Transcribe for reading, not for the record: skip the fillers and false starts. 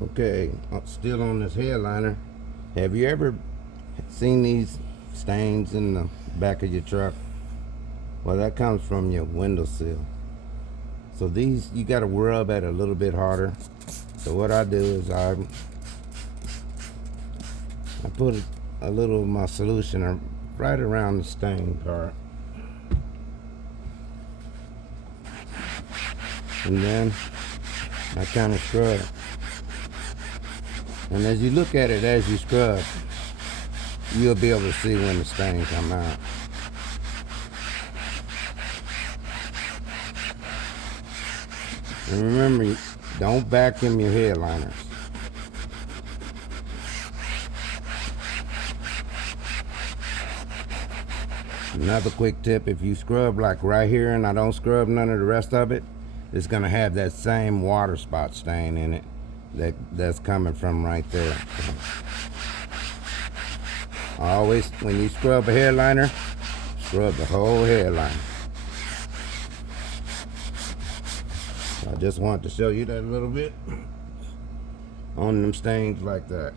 Okay, still on this headliner. Have you ever seen these stains in the back of your truck? Well, that comes from your windowsill. So these, you got to rub at it a little bit harder. So what I do is I put a little of my solution right around the stain part. And then I kind of scrub. And as you look at it as you scrub, you'll be able to see when the stain come out. And remember, don't vacuum your headliners. Another quick tip, if you scrub like right here and I don't scrub none of the rest of it, it's gonna have that same water spot stain in it that's coming from right there. Always, when you scrub a headliner, scrub the whole headliner. I just wanted to show you that a little bit on them stains like that.